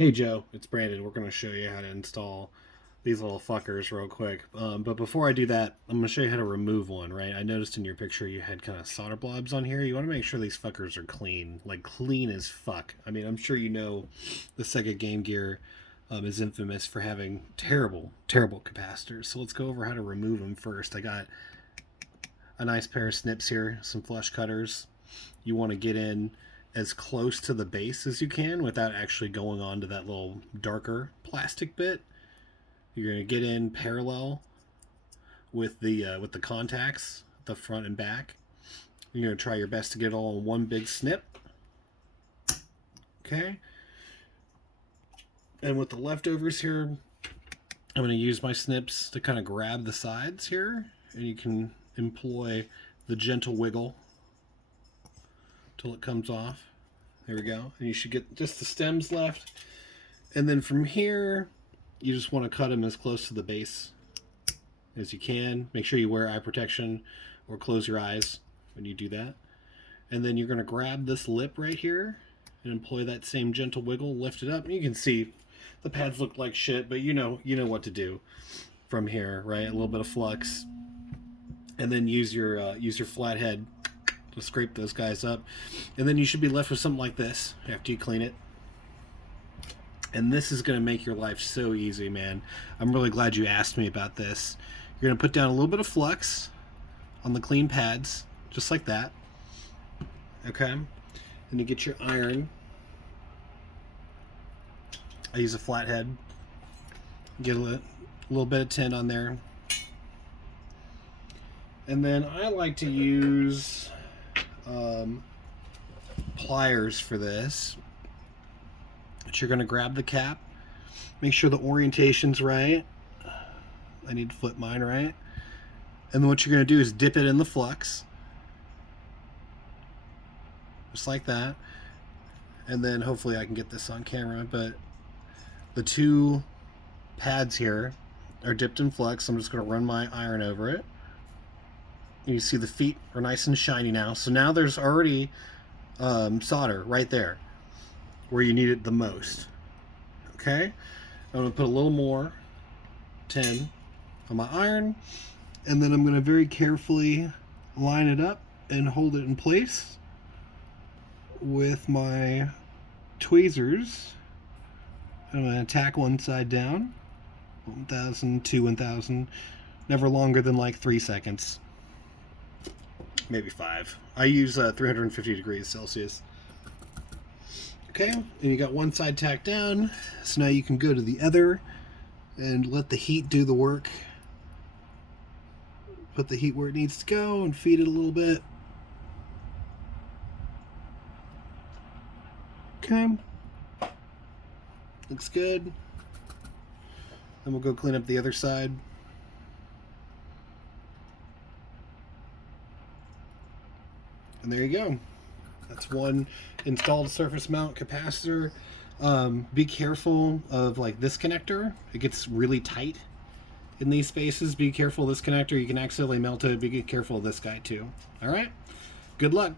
Hey Joe, it's Brandon. We're going to show you how to install these little fuckers real quick. But before I do that, I'm going to show you how to remove one, right? I noticed in your picture you had kind of solder blobs on here. You want to make sure these fuckers are clean, like clean as fuck. I mean, I'm sure you know the Sega Game Gear is infamous for having terrible, terrible capacitors. So let's go over how to remove them first. I got a nice pair of snips here, some flush cutters. You want to get in as close to the base as you can without actually going on to that little darker plastic bit. You're going to get in parallel with the contacts, the front and back. You're going to try your best to get it all in one big snip. Okay. And with the leftovers here, I'm going to use my snips to kind of grab the sides here, and you can employ the gentle wiggle till it comes off. There we go. And you should get just the stems left. And then from here, you just want to cut them as close to the base as you can. Make sure you wear eye protection or close your eyes when you do that. And then you're going to grab this lip right here and employ that same gentle wiggle, lift it up. And you can see the pads look like shit, but you know what to do from here, right? A little bit of flux. And then use your flathead to scrape those guys up, and then you should be left with something like this after you clean it. And this is going to make your life so easy, man. I'm really glad you asked me about this. You're going to put down a little bit of flux on the clean pads, just like that. Okay, and you get your iron. I use a flathead. Get a little bit of tin on there. And then I like to use pliers for this. But you're going to grab the cap, make sure the orientation's right. I need to flip mine right. And then what you're going to do is dip it in the flux, just like that. And then hopefully I can get this on camera, but the two pads here are dipped in flux. I'm just going to run my iron over it. You see the feet are nice and shiny now. So now there's already solder right there where you need it the most. Okay? I'm going to put a little more tin on my iron, and then I'm going to very carefully line it up and hold it in place with my tweezers. I'm going to tack one side down, 1,000 to 1,000, never longer than like 3 seconds. Maybe 5. I use 350 degrees Celsius. Okay, and you got one side tacked down, so now you can go to the other and let the heat do the work. Put the heat where it needs to go and feed it a little bit. Okay, looks good. Then we'll go clean up the other side. And there you go. That's one installed surface mount capacitor. Be careful of like this connector. It gets really tight in these spaces. Be careful of this connector. You can accidentally melt it. Be careful of this guy too. All right. Good luck.